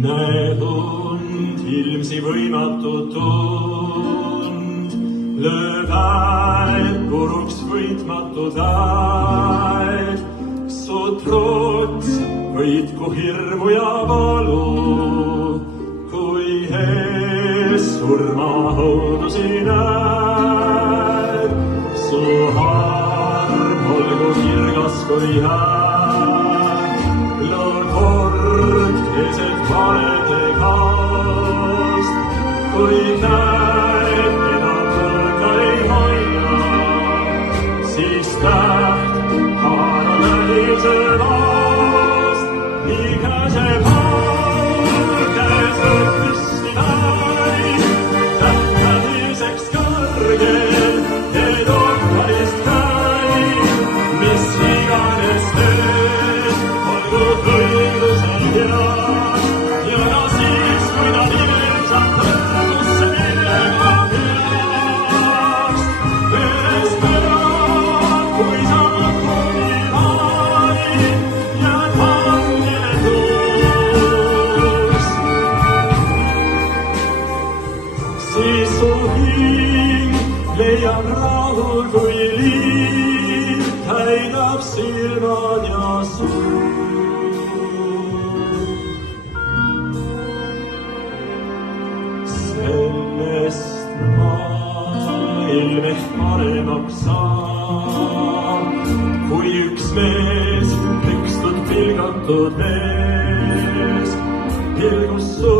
Näe tund, ilmsi võimatu tund, löö väed puruks võitmatud äed, su truts võitku hirmu ja valu, kui ees surmahõudusi näed, su arm olgu kirgas kui hääd, löö kord keset valede kaost, kui näed enam võõrga ei hoia, siis täht haarab eilse vaast, nii käseb haur, käes võttisti näid, tähtediseks kõrgel, teed orkarist käib, mis iganes teed, olgu õigusel head, ja ka siis, kui ta ilmsalt lõpusse minema peaks, veres peab, kui sa lõpuni vaid, jääd vanginetuks. Siis su hing leiab rahu, kui liiv täidab silmad ja suu. Sellest maailm ehk paremaks saab, kui üks mees, pükstud pilgatud mees, pilgus su